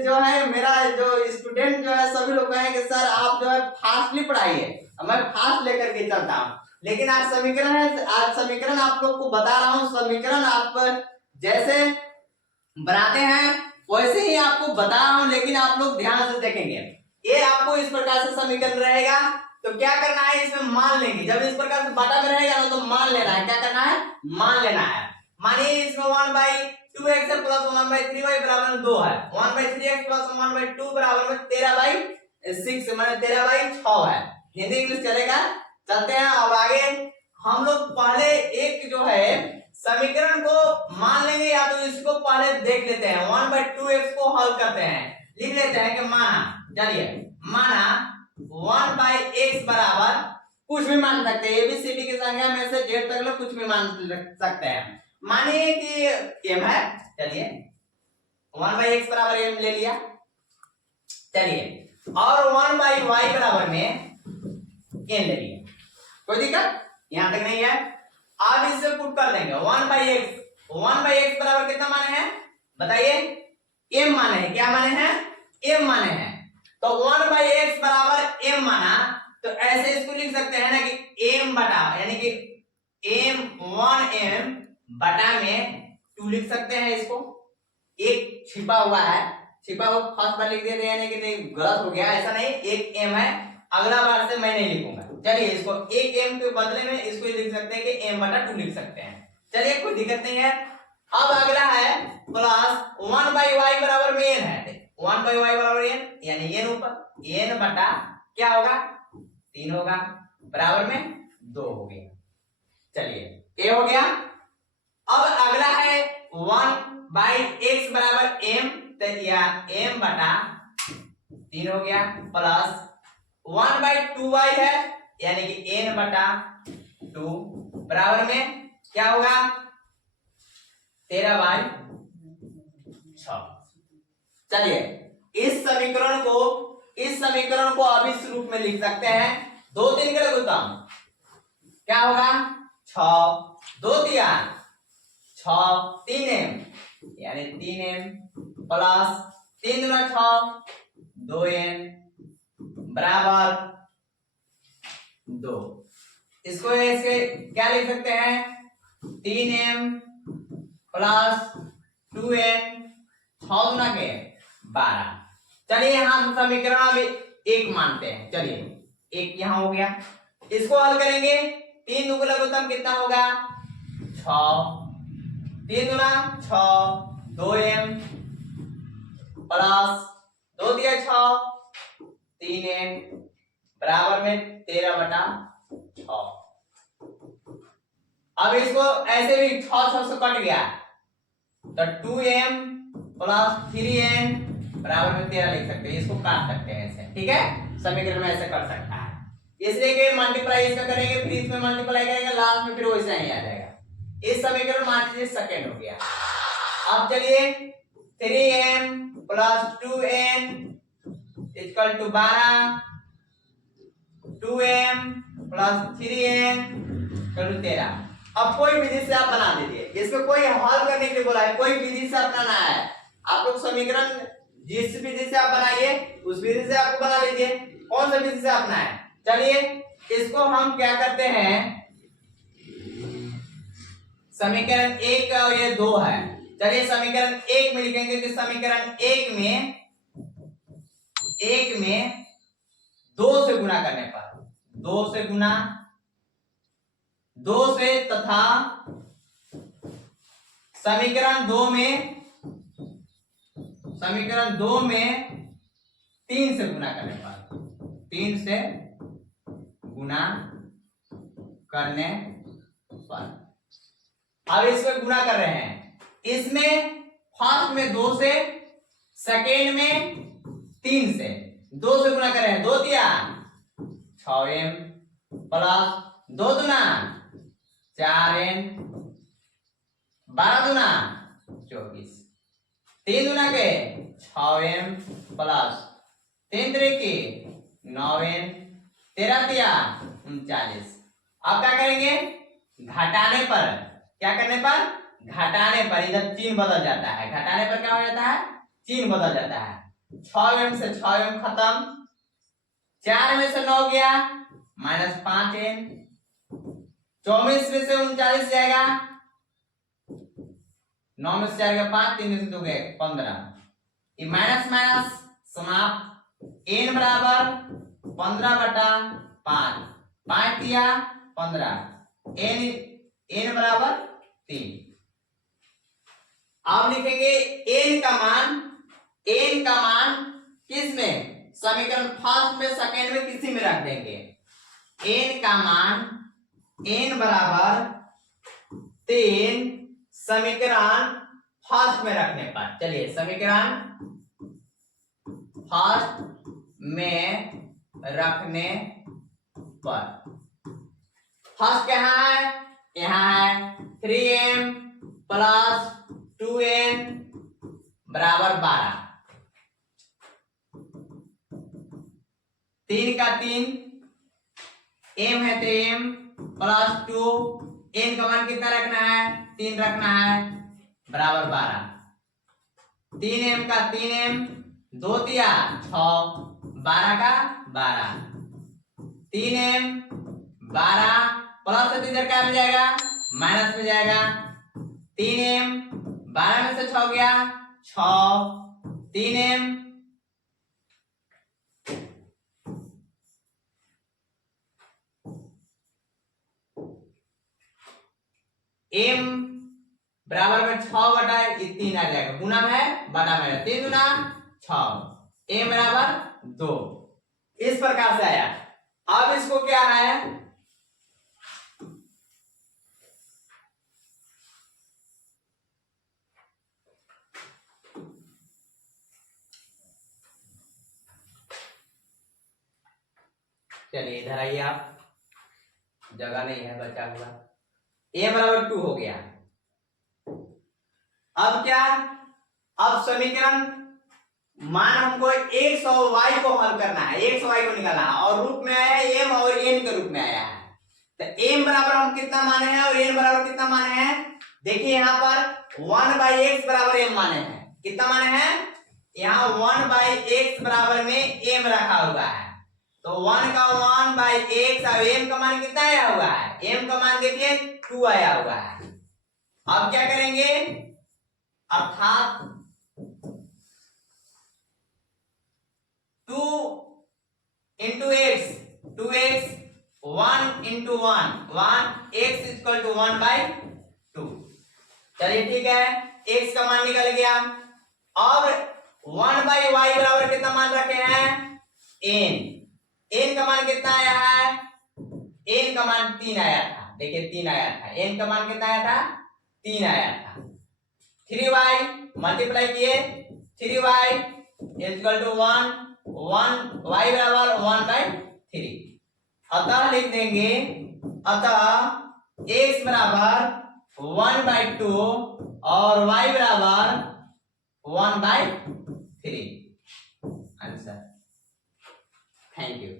जो है मेरा जो स्टूडेंट जो है सभी लोग कहें कि सर आप जो है फास्टली पढ़ाइए, मैं फास्ट लेकर के चलता हूँ। लेकिन आज समीकरण है, आज समीकरण आप लोग को बता रहा हूँ, समीकरण आप जैसे बनाते हैं वैसे ही आपको बता रहा हूँ, लेकिन आप लोग ध्यान से देखेंगे। ये आपको इस प्रकार से समीकरण रहेगा तो क्या करना है, इसमें मान लेंगे। जब इस प्रकार से बाटा में रहेगा ना तो मान लेना है, क्या करना है, मान लेना है। मानिए इसमें 1/2x प्लस 1/3y बराबर 2 है, 1/3x प्लस 1/2 बराबर में 13/6 माने 13/6 है। हिंदी इंग्लिश चलेगा, चलते हैं अब आगे। हम लोग पहले एक जो है समीकरण को मान लेंगे या तो इसको पहले देख लेते हैं। 1/2x को हल करते हैं, लिख लेते हैं कि माना, चलिए माना 1/x बराबर कुछ भी मान सकते हैं, एबीसीडी की संख्या में से जेड तक लोग कुछ भी मान सकते हैं। मानिए कि m है, चलिए 1/x बराबर m ले लिया, चलिए और 1/y बराबर में n ले लिया, कोई दिक्कत यहां तक नहीं है। अब इससे पुट कर देंगे 1/x बराबर कितना माने हैं बताइए, m माने हैं, क्या माने हैं, m माने हैं। तो 1/x बराबर m माना तो ऐसे इसको लिख सकते हैं ना कि m बटा, यानी कि m बटा में 2 लिख सकते हैं। इसको एक छिपा हुआ है, छिपा हुआ फर्स्ट बार लिख देते हैं, यानी कि नहीं गलत हो गया, ऐसा नहीं, एक m है, अगला बार से मैं नहीं लिखूंगा। चलिए इसको एक m के बदले में इसको लिख सकते हैं कि m बटा 2 लिख सकते हैं, चलिए कोई दिक्कत नहीं है। अब अगला है प्लस 1/y बराबर में n है, 1/y बराबर n यानी n ऊपर, n बटा क्या होगा 3 होगा, बराबर में 2 हो गया। चलिए a हो गया। अब अगला है 1/x बराबर m, तो या m बटा 3 हो गया, प्लस 1/2y है यानी कि n बटा 2 बराबर में क्या होगा 13/6। चलिए इस समीकरण को अब इस रूप में लिख सकते हैं, 2 3 के लघुत्तम क्या होगा 6, 2 3 6, 3m यानी 3m प्लस 3 दूना 6 2n बराबर 2। इसको ऐसे क्या लिख सकते हैं 3m प्लस 2n 6 दूना के 12। चलिए यहां समीकरण अभी एक मानते हैं, चलिए एक यहां हो गया, इसको हल करेंगे 3 दूना लघुत्तम कितना होगा 6, 3 दूना 6 2m प्लस 2 दिया 6 3n बराबर में 13/6। अब इसको ऐसे भी 6 से कट गया तो 2m प्लस 3n बराबर में 13 लिख सकते हैं, इसको काट सकते हैं ऐसे, ठीक है, समीकरण में ऐसे कर सकता है। इसलिए कि मल्टीप्लाई इसका करेंगे फिर इसमें मल्टीप्लाई करेंगे, लास्ट में फिर वैसे ही आ जाएगा। इस समीकरण मान लीजिए सेकंड हो गया। अब चलिए 3m plus 2n equal to 12, 2m plus 3n equal to 13। अब कोई विधि से आप बना दीजिए, इसको कोई हल करने के लिए बोला है, कोई विधि से अपनाना है। आप लोग समीकरण जिस विधि से आप बनाइए उस विधि से आपको बना लीजिए, कौन सा विधि से अपना है। चलिए इसको हम क्या करते हैं, समीकरण 1 और ये 2 है, चलिए समीकरण 1 में लिखेंगे कि समीकरण 1 में 2 से गुणा करने पर 2 से गुणा 2 से तथा समीकरण 2 में 3 से गुणा करने पर 3 से गुणा करने पर। अब इसमें गुणा कर रहे हैं, इसमें फर्स्ट में 2 से, सेकेंड में 3 से, 2 से गुणा कर रहे हैं, 2 दिया 6m प्लस 2 दूना 4n 12 दूना 24, 3 दूना के 6m प्लस 3 3 9n 13 दिया 39। अब क्या करेंगे घटाने पर, क्या करने पर घटाने पर इधर चिन्ह बदल जाता है, घटाने पर क्या हो जाता है चिन्ह बदल जाता है। 6m से 6m खत्म, 4 में से 9 गया -5n, 24 में से 39 जाएगा, 9 में से 4 गया 5, 3 में से 2 गया 15, ये माइनस माइनस समाप्त, n बराबर 15/5, 5 दिया 15, n बराबर 3। अब लिखेंगे n का मान किस में, समीकरण फर्स्ट में, सेकंड में, किसी में रख देंगे। n का मान n बराबर 3 समीकरण फर्स्ट में रखने पर, चलिए समीकरण फर्स्ट में रखने पर, फर्स्ट कहाँ है, यहाँ है 3m प्लस 2n बराबर 12, 3 का 3, m है तो m प्लस 2, n का मान कितना रखना है, 3 रखना है, बराबर 12, 3m का 3m, 2 दिया 6, 12 का 12, 3m 12 प्लस से इधर क्या मिल जाएगा, माइनस में जाएगा, 3m 12 में से 6 गया 6, 3m m बराबर में 6/3 आ जाएगा, गुना में बटा में 3 गुना 6, m बराबर 2, इस प्रकार से आया। अब इसको क्या है, चलिए इधर आइए आप, जगह नहीं है बचा हुआ, a बराबर 2 हो गया। अब क्या, अब समीकरण मान हमको 100y को हल करना है, 100y को निकालना है, और रूप में आया है m और n के रूप में आया है, तो m बराबर हम कितना माने हैं और n बराबर कितना माने हैं, देखिए यहाँ पर 1/x बराबर m माने हैं, कितना माने हैं, यहाँ 1/x बराबर में m रखा हुआ है, तो 1 का 1/x और m का मान कितना आया हुआ है, m का मान देखिए 2 आया हुआ है। अब क्या करेंगे, अर्थात 2 into x, 2x 1 into 1 x equal to 1/2, चलिए ठीक है, x का मान निकल गया। अब 1/y बराबर कितना मान रखे हैं, n का मान कितना आया है, n का मान 3 आया था, देखिए 3 आया था, n का मान कितना आया था, 3 आया था, 3y मल्टीप्लाई किए, 3y इक्वल टू 1 y बराबर 1/3, अतः लिख देंगे, अतः x बराबर 1/2 और y बराबर 1/3, आंसर। Thank you.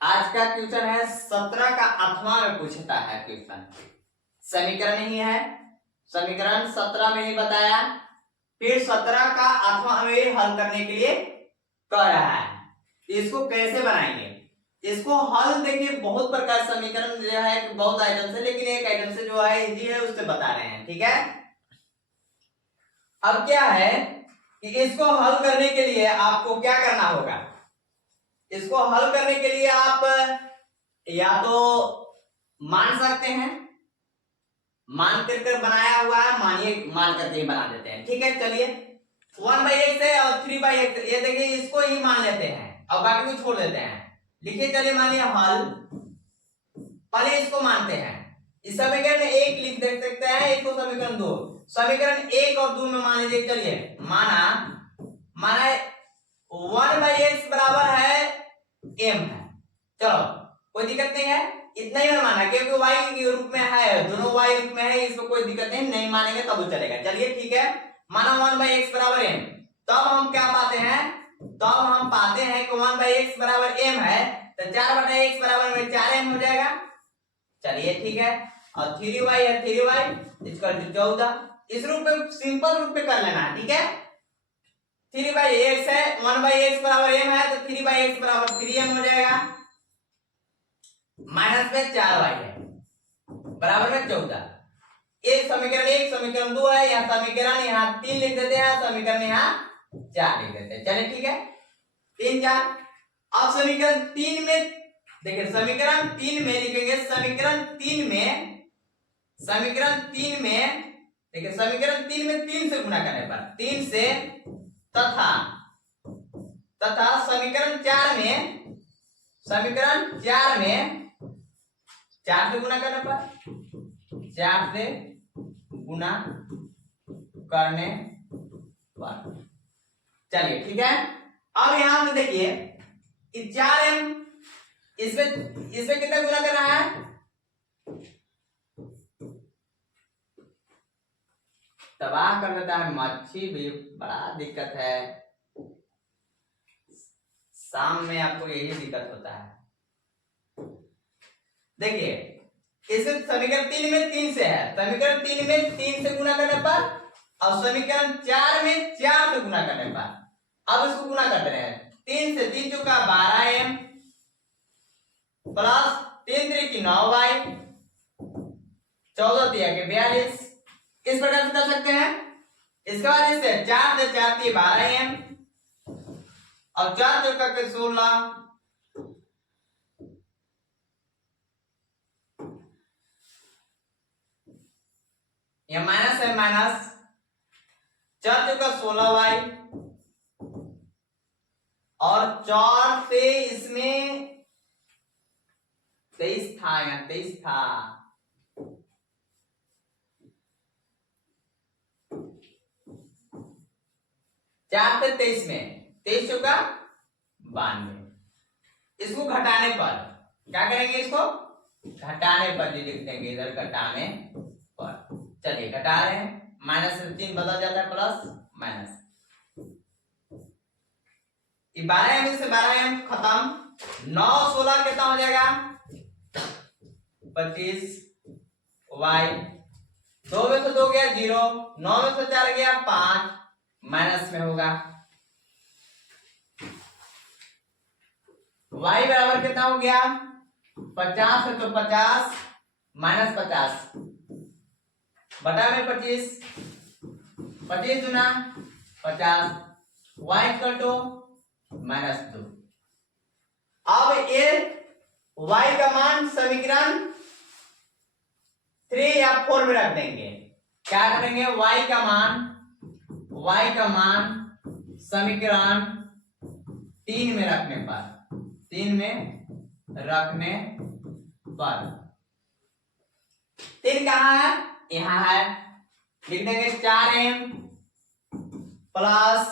आज का क्वेश्चन है 17 का 8वां में पूछता है क्वेश्चन, समीकरण ही है, समीकरण 17 में ही बताया, फिर 17 का 8वां में हल करने के लिए कह रहा है, इसको कैसे बनाएंगे, इसको हल देखिए बहुत प्रकार समीकरण जो है बहुत आइटम से, लेकिन एक आइटम से जो है इजी है उससे बता रहे हैं, ठीक है। अब क्या है कि इसको हल करने के लिए आपको क्या करना होगा, इसको हल करने के लिए आप या तो मान सकते हैं, मान करके बनाया हुआ है, मानिए मान करके बना देते हैं, ठीक है। चलिए 1/x है और 3/x, ये देखिए इसको ही मान लेते हैं और बाकी को छोड़ देते हैं, लिखिए। चलिए मानिए हल, पहले इसको मानते हैं, इस समीकरण 1 लिख दे सकते हैं, इसको समीकरण 2, समीकरण 1 और 2 में मान लीजिए, चलिए माना 1/x बराबर है m है, चलो कोई दिक्कत नहीं है, इतना ही माना, क्योंकि y के रूप में है, दोनों y रूप में है, इसमें कोई दिक्कत नहीं मानेंगे तब चलेगा। चलिए ठीक है, माना 1/x बराबर m, तब हम क्या पाते हैं, तब हम पाते हैं कि 1/x बराबर m है, तो 4/x बराबर में 4m हो जाएगा। चलिए ठीक है, और 3y है 3y इक्वल टू 14। इस रूप में सिंपल रूप में कर लेना है, ठीक है। 3/x है, 1/x बराबर m है, तो 3/x बराबर 3m हो जाएगा। माइनस में 4y है बराबर में 14। एक समीकरण 1 समीकरण 2 है, यहाँ समीकरण यहाँ 3 लिख देते हैं, समीकरण यहाँ 4 लिख देते हैं। चलिए ठीक है, 3 4। अब समीकरण 3 में देखिए, समीकरण 3 में लिखेंगे, समीकरण 3 में देखिए, समीकरण 3 में 3 से गुणा करने पर 3 से तथा समीकरण 4 में 4 से गुणा करने पर 4 से गुणा करने पर। चलिए ठीक है, अब यहां से देखिए 4m इसमें कितना गुणा करना है, तबाह कर देता है मच्छी भी, बड़ा दिक्कत है। शाम में आपको यही दिक्कत होता है। देखिए, इस समीकरण 3 में 3 से है, समीकरण 3 में 3 से गुणा करने पर और समीकरण 4 में 4 से गुणा करने पर, अब इसको गुणा कर दे रहे हैं। 3 से 3 चौका 12m प्लस 3 3 की 9y 14 3 के 42, इस प्रकार से कर सकते हैं। इसके बाद इससे 4 से 4 की 12m और 4 चौका के 16, यह माइनस है, माइनस 4 चौका 16y और 4 से इसमें 23 था, यहाँ 23 था, 4 से 23 में 23 चौका 92। इसको घटाने पर क्या करेंगे, इसको घटाने पर जी लिख देंगे, इधर घटाने पर। चलिए घटा रहे हैं, माइनस से 3 बदल जाता है प्लस माइनस, 12m से 12m खत्म, 9 16 कितना हो जाएगा 25y, 2 में से 2 गया 0, 9 में से 4 गया 5, माइनस में होगा y बराबर कितना हो गया 50 है, तो 50 माइनस 50 बटा में 25 गुना 50, y इक्वल टू -2। अब ये y का मान समीकरण 3 या 4 में रख देंगे। क्या करेंगे, y का मान समीकरण 3 में रखने पर 3 कहाँ है, यहाँ है, लिख देंगे 4m plus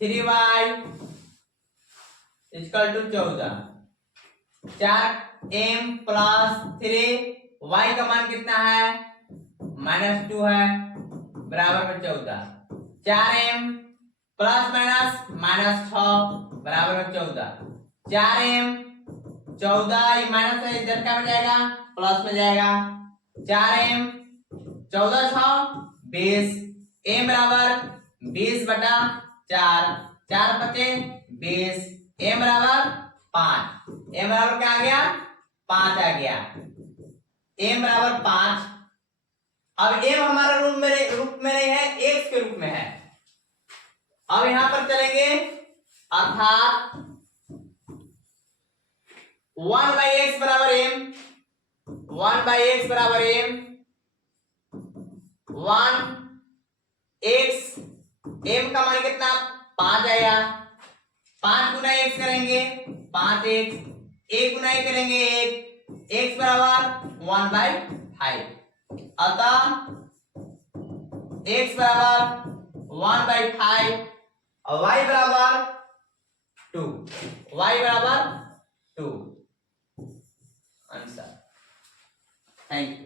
3y equal to 14, 4m plus 3y का मान कितना है -2 है, बराबर में 14, 4m प्लस माइनस -6 बराबर में 14, 4m 14 माइनस है, इधर क्या हो जाएगा प्लस में जाएगा, 4m 14 6 20, m बराबर 20 बटा 4, 4 बचे 20, m बराबर 5, m बराबर क्या आ गया 5 आ गया, m बराबर 5। अब m हमारा रूप में नहीं है, x के रूप में है। अब यहां पर चलेंगे, अर्थात 1/x बराबर m, 1/x बराबर m, 1x m का मान कितना 5 आएगा, 5 गुना x करेंगे 5x, 1 गुना 1 करेंगे 1, x बराबर 1/5, अतः x बराबर 1/5 और y बराबर 2, y बराबर 2 आंसर। Thank you.